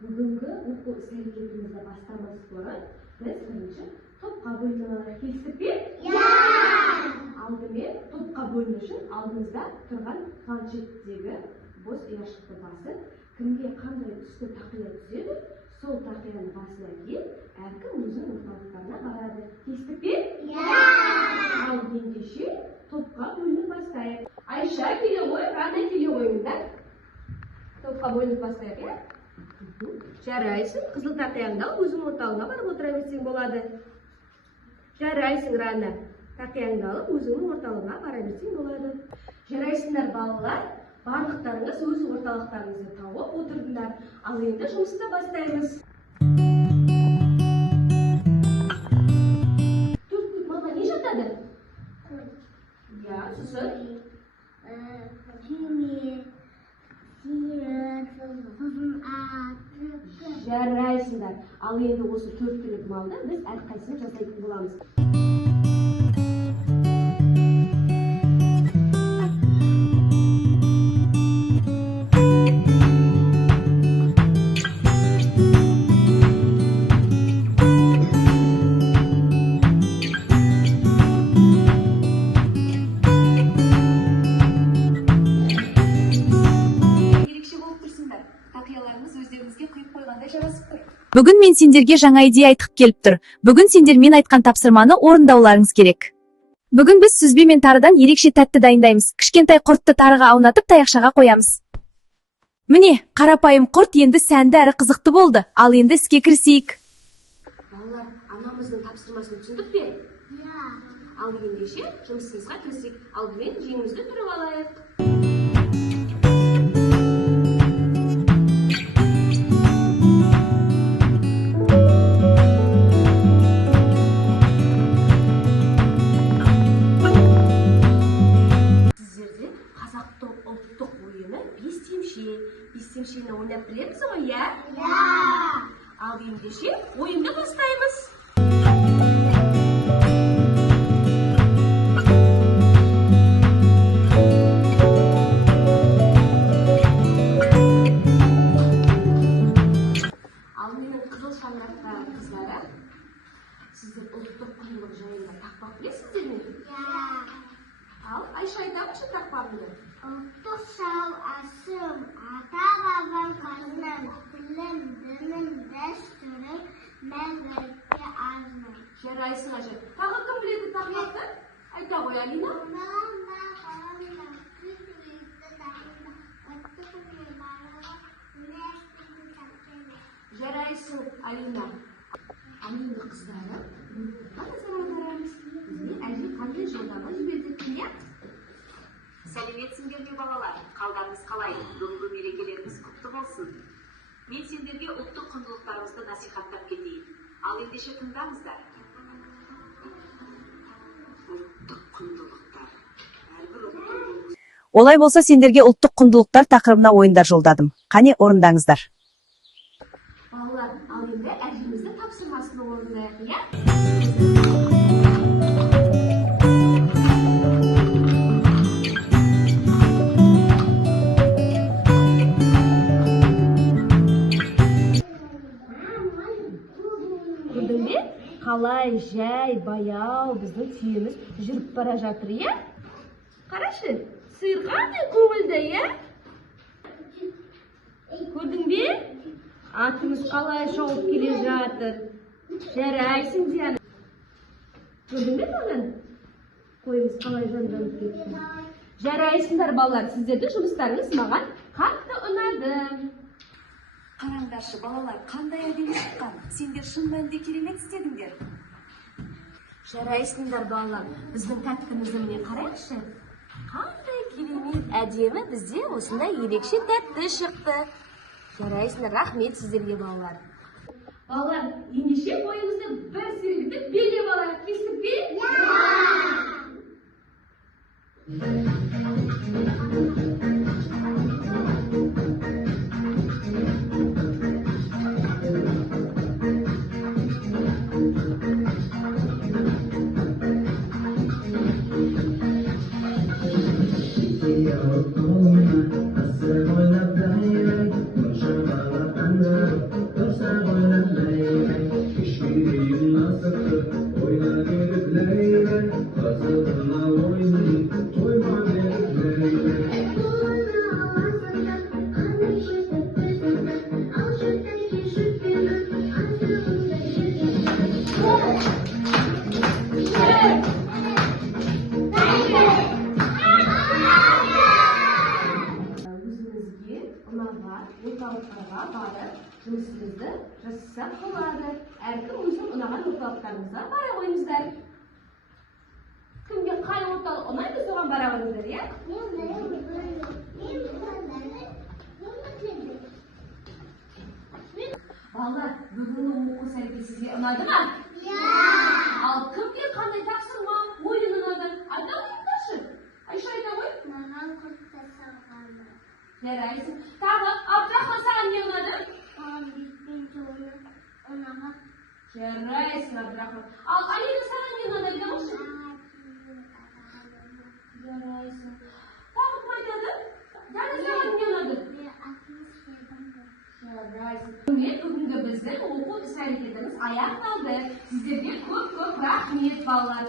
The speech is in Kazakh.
bugungi o'quv ish-harakatimizni boshlamas burun biz birinchi to'pqa bo'linmalar kesibmi? Aldымен to'pqa bo'linish uchun oldimizda turgan planshetdagi bo'sh yoshlikni bosib, kimga qanday tusda taqiya tushadi, sol taqiyani bosgan keyin har kim o'zining o'rtoqlarına qaradi. Kesibmi? Aldingishi to'pqa bo'linib boshlaydi. Aysha keliyo'y, Rana keliyo'yingda. To'pqa bo'linib boshlaydi. Jaraysin, qizil taqiyangda o'zing o'rtog'ingga borib o'tiraversang bo'ladi. Jaraysin, Rana. Taqiyangda olib o'zingning o'rtog'ingga boraversang bo'ladi. Jaraysinlar bolalar, barliqlaringiz o'z o'rtoqlaringizni topib o'tirdilar. Al endi жұмысты boshlaymiz. To'rt malla ne жатады? Ya, susun. Жарайсыңдар. Ал енді осы 4 түрлік малды біз әрқайсысын жасайтын боламыз. Бүгін мен сендерге жаңа идея айтып келіп тұр. Бүгін сендер мен айтқан тапсырманы орындауларыңыз керек. Бүгін біз сүзбе мен тарыдан ерекше тәтті дайындаймыз. Кішкентай құртты тарыға аунатып таяқшаға қоямыз. Міне, қарапайым құрт енді сәнді әрі қызықты болды. Ал енді іске кірісейік. Балалар, анамыздың тапсырмасын түсіндік пе? Ал ендеше жұмысымызға кірісейік. Алдымен жеңімізді түріп алайық. Бестемшені ойнап білеміз ғой, я? Ал ендеше ойынды бастаймыз. Ал менің қызыл шаңыраққа қыздары, сіздер ұлттық құндылық жайында тақпақ білесіздер ме? Ал Айша айтамыншы тақпағыңды. Ұлттық сау асым, ата-бабам қазынам, тілім, дінім, дәстүрім, мәңгілікке азым. Жарайсың, Айша. Тағы кім біледі тақпақты? Айта ғой, Алина. Жарайсың, Алина. Алина қыздары, қандай замандарымыз? Бізге әже қандай жолдама жіберді, не? Сәлеметсіңдер ме балалар? Қалдарыңыз қалай? Бүгінгі мерекелеріңіз құтты болсын. Мен сендерге ұлттық құндылықтарымызды насихаттап кетейін. Ал ендеше тыңдаңыздар. Ұлттық құндылықтар. Олай болса сендерге ұлттық құндылықтар тақырыбына ойындар жолдадым. Қане орындаңыздар. Балалар, ал енді әжеміздің тапсырмасını орындайық, я? Қалай жай, баяу, біздің түйеміз жүріп бара жатыр, е? Қарашы, сиыр қандай көңілді, е? Көрдің бе? Атымыз қалай шауып келе жатыр. Жарайсың, Диана. Көрдің бе маған? Қойымыз қалай жанданып кетті. Жарайсыңдар, балалар, сіздердің жұмыстарыңыз маған қатты ұнады. Қараңдаршы, балалар, қандай әдемі шыққан. Сендер шын мәнінде керемет істедіңдер. Жарайсыңдар, балалар, біздің тәттімізді міне қарайықшы. Қандай керемет әдемі бізде осындай ерекше тәтті шықты. Жарайсыңдар, рахмет сіздерге, балалар. Балалар, ендеше бойымызды бір сергітіп белеп алайық, келісіп пе? Asıl oynap dairek, boşa bağla anı. орталықтарға барып, жұмысымызды жасасақ болады. Әркім өзінің ұнаған орталықтарымызға бара қойыңыздар. Кімге қай орталық ұнайды, соған бара қойыңыздар, иә? Балалар, бүгінгі оқу сәлігі сізге ұнады ма? Ал кімге қандай тапсырма, ойын ұнады? Айта қойыңдаршы. Айша, айта қой. Маған құрт жасалғаны. Жарайсың. Тағы, Абдрахман, саған не ұнады? Маған бетпен жолы ұнаған. Жарайсың, Абдрахман. Ал Алина, саған не ұнады? Айта қойшы. Жарайсың. Тағы кім айтады? Және саған не ұнады? Жарайсың. Бүгінгі біздің оқу іс-әрекетіміз аяқталды. Сіздерге көп рахмет, балалар.